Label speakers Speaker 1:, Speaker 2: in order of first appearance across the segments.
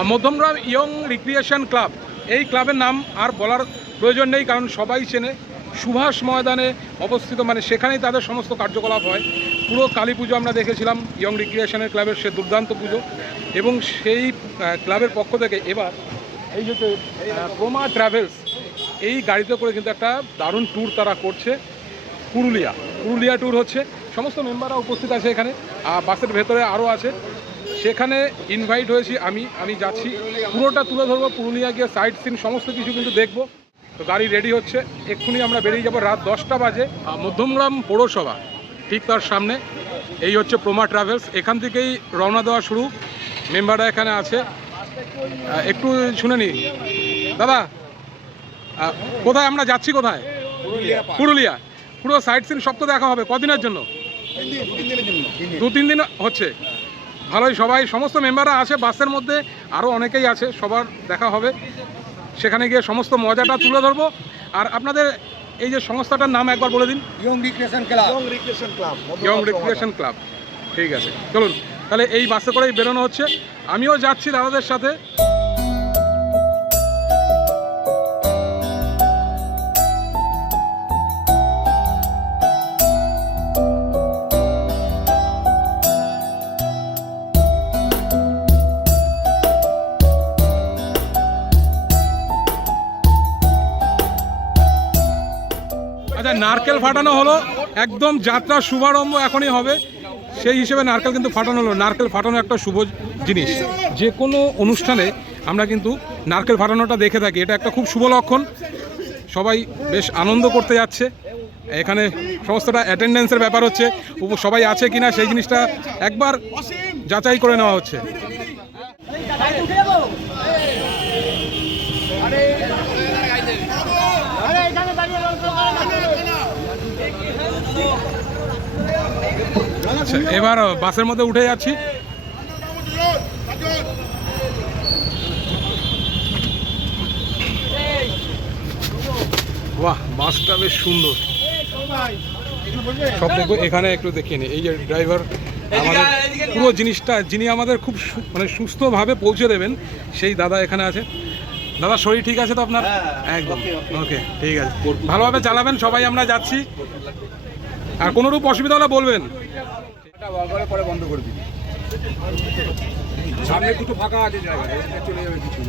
Speaker 1: Madhyamgram young recreation club. এই ক্লাবের নাম আর বলার প্রয়োজন নেই, কারণ সবাই চেনে সুভাষ ময়দানে অবস্থিত মানে সেখানেই তাদের সমস্ত কার্যকলাপ হয়। পুরো কালী পুজো আমরা দেখেছিলাম, ইয়ং রিক্রিয়েশনের ক্লাবের সে দুর্দান্ত পুজো। এবং সেই ক্লাবের পক্ষ থেকে এবার এই যে প্রমা ট্রাভেলস এই গাড়িতে করে কিন্তু একটা দারুণ ট্যুর তারা করছে পুরুলিয়া। পুরুলিয়া ট্যুর হচ্ছে, সমস্ত মেম্বাররা উপস্থিত আছে এখানে, আর বাসের ভেতরে আরও আছে। সেখানে ইনভাইট হয়েছি আমি আমি যাচ্ছি। পুরোটা তুলে ধরবো পুরুলিয়া গিয়ে সাইট সিন সমস্ত কিছু কিন্তু দেখব। তো গাড়ি রেডি হচ্ছে। এক্ষুনি আমরা বেরিয়ে যাব রাত দশটা বাজে মধ্যমগ্রাম পৌরসভা ঠিক তার সামনে। এই হচ্ছে প্রমা ট্রাভেলস এখান থেকেই রওনা দেওয়া শুরু। মেম্বাররা এখানে আছে। একটু শুনে নি। দাদা কোথায় আমরা যাচ্ছি কোথায়? পুরুলিয়া পুরো সাইট সিন সব তো দেখা হবে। কদিনের জন্য। দু তিন দিন হচ্ছে। ভালোই সবাই সমস্ত মেম্বাররা আছে বাসের মধ্যে আরও অনেকেই আছে সবার দেখা হবে। সেখানে গিয়ে সমস্ত মজাটা তুলে ধরবো। আর আপনাদের এই যে সংস্থাটার নাম একবার বলে দিন।
Speaker 2: Young recreation club
Speaker 3: young recreation club
Speaker 1: young recreation club ঠিক আছে। চলুন তাহলে এই বাসে করেই বেরোনো হচ্ছে। আমিও যাচ্ছি দাদাদের সাথে। নারকেল ফাটানো হলো। একদম যাত্রার শুভারম্ভ এখনই হবে। সেই হিসেবে নারকেল কিন্তু ফাটানো হলো। নারকেল ফাটানো একটা শুভ জিনিস। যে কোনো অনুষ্ঠানে আমরা কিন্তু নারকেল ফাটানোটা দেখে থাকি। এটা একটা খুব শুভ লক্ষণ। সবাই বেশ আনন্দ করতে যাচ্ছে। এখানে সমস্তটা অ্যাটেন্ডেন্সের ব্যাপার হচ্ছে। সবাই আছে কিনা সেই জিনিসটা একবার যাচাই করে নেওয়া হচ্ছে। আচ্ছা এবার বাসের মধ্যে উঠে যাচ্ছি। বাহ বাসটা বেশ সুন্দর। সব দেখব এখানে একটু দেখিয়ে নিই। এই যে ড্রাইভার আমাদের পুরো জিনিসটা যিনি আমাদের খুব মানে সুস্থভাবে পৌঁছে দেবেন সেই দাদা এখানে আছে। দাদা শরীর ঠিক আছে তো আপনার? একদম। ওকে ঠিক আছে। ভালোভাবে চালাবেন সবাই আমরা যাচ্ছি। আর কোনোরূপ অসুবিধা হলে বলবেন।
Speaker 2: করে পরে বন্ধ করে দিবি। সামনে ফাঁকা আছে জায়গা চলে যাবে কিছু।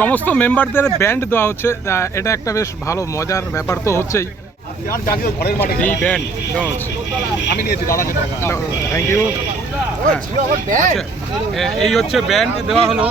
Speaker 1: সমস্ত মেম্বারদের ব্যান্ড দেওয়া হচ্ছে এটা একটা বেশ ভালো, মজার ব্যাপার তো হচ্ছেই। থ্যাংক আচ্ছা, এই হচ্ছে ব্যান্ড দেওয়া হলো।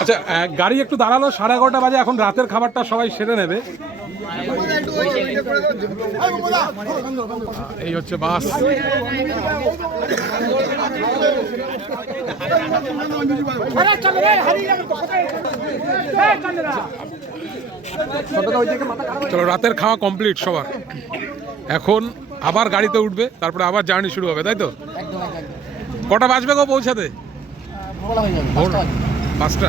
Speaker 1: আচ্ছা গাড়ি একটু দাঁড়াল, সাড়ে এগারোটা বাজে, এখন রাতের খাবারটা সবাই সেরে নেবে। এই হচ্ছে বাস। চলো, রাতের খাওয়া কমপ্লিট সবার। এখন আবার গাড়িতে উঠবে, তারপরে আবার জার্নি শুরু হবে, তাই তো? কটা বাজবে গো পৌঁছাতে? ভোর পাঁচটা?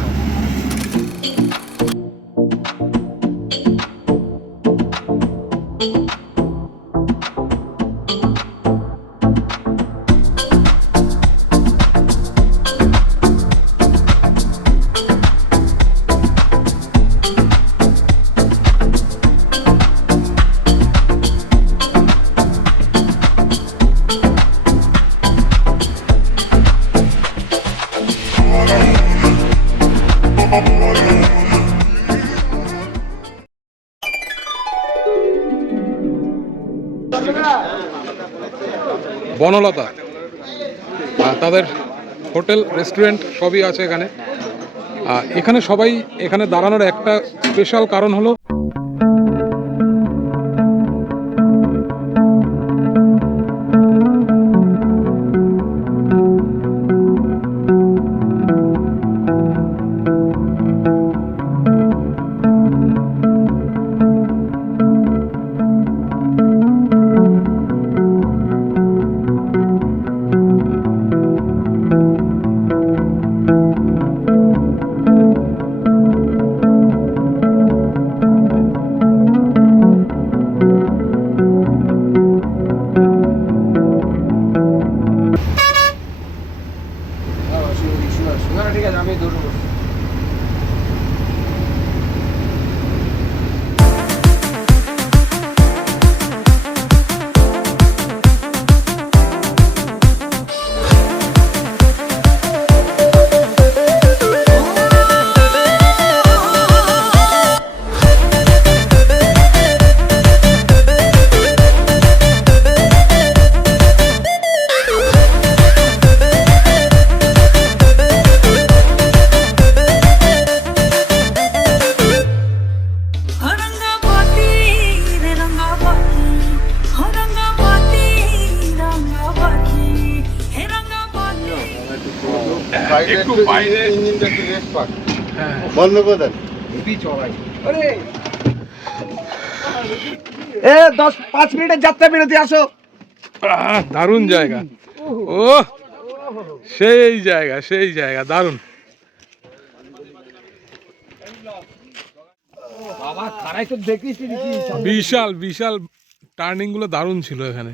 Speaker 1: বনলতা। তাদের হোটেল, রেস্টুরেন্ট সবই আছে এখানে। এখানে সবাই এখানে দাঁড়ানোর একটা স্পেশাল কারণ হলো একটু বাইরে
Speaker 2: ইঞ্জিনটা একটু রেস্ট পাক
Speaker 3: বন্ধ করে দেন।
Speaker 2: হেভি এ দশ পাঁচ মিনিটের যাত্রা বিরতি আসো।
Speaker 1: দারুণ জায়গা। ও সেই জায়গা সেই জায়গা দারুণ। বিশাল বিশাল টার্নিংগুলো দারুণ ছিল এখানে।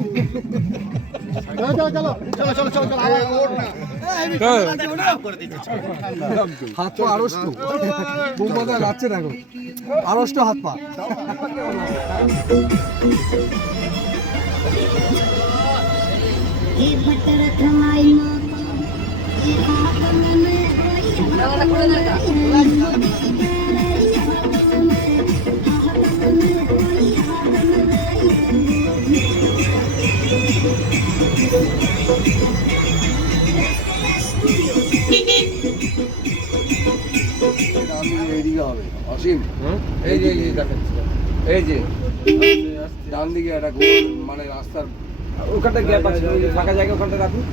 Speaker 2: হাত পা আড়ষ্ট বোমবাদা যাচ্ছে দেখো আড়ষ্ট হাত পা এইদিকে হবে অসীম এই যে এই যে ডান দিকে একটা মানে রাস্তার ওখানটা গ্যাপ আছে ফাঁকা জায়গা ওখানটা রাখুন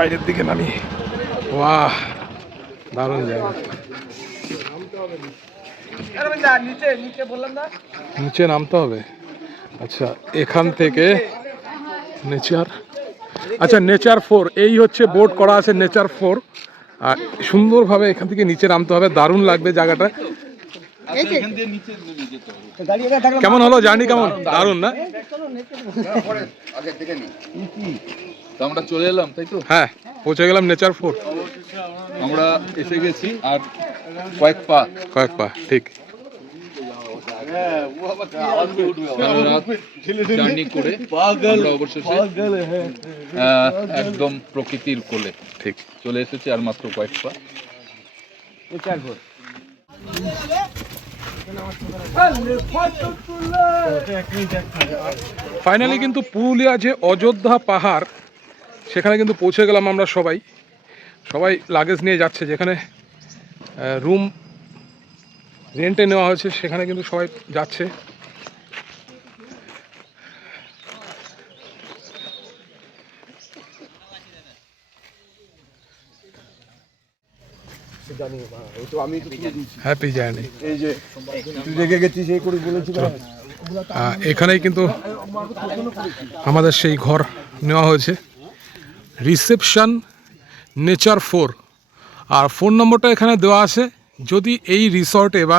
Speaker 1: বাইরের দিকে নামি। বাহ দারুণ জায়গা। নিচে নামতে হবে। আচ্ছা এখান থেকে নেচার। আচ্ছা নেচার ফোর এই হচ্ছে বোর্ড করা আছে নেচার ফোর। আর সুন্দরভাবে এখান থেকে নিচে নামতে হবে দারুণ লাগবে জায়গাটা। কেমন হলো জার্নি কেমন? দারুণ না?
Speaker 3: তো আমরা চলে এলাম তাই তো?
Speaker 1: হ্যাঁ পৌঁছে গেলাম নেচার ফোর
Speaker 3: আমরা এসে গেছি আর কয়েক পা।
Speaker 1: কয়েক পা ঠিক।
Speaker 3: জার্নি করে আমরা অবশেষে একদম প্রকৃতির কোলে।
Speaker 1: ঠিক।
Speaker 3: চলে এসেছি আর মাত্র কয়েক পা।
Speaker 1: ফাইনালি কিন্তু পুরুলিয়া যে অযোধ্যা পাহাড় সেখানে কিন্তু পৌঁছে গেলাম আমরা সবাই। সবাই লাগেজ নিয়ে যাচ্ছে, যেখানে রুম রেন্টে নেওয়া হয়েছে, সেখানে কিন্তু সবাই যাচ্ছে। হ্যাপি এখানেই কিন্তু আমাদের সেই ঘর নেওয়া হয়েছে। Reception, nature four. আর ফোন নম্বরটা এখানে দেওয়া আছে। যদি এই রিসর্টে বা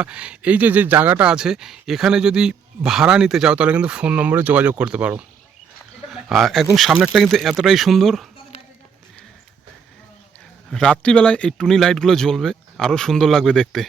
Speaker 1: এই যে যে জায়গাটা আছে, এখানে যদি ভাড়া নিতে চাও, তাহলে কিন্তু ফোন নম্বরে যোগাযোগ করতে পারো। আর একদম সামনেরটা কিন্তু এতটাই সুন্দর। রাত্রিবেলায় এই টুনি লাইটগুলো জ্বলবে আরও সুন্দর লাগবে দেখতে।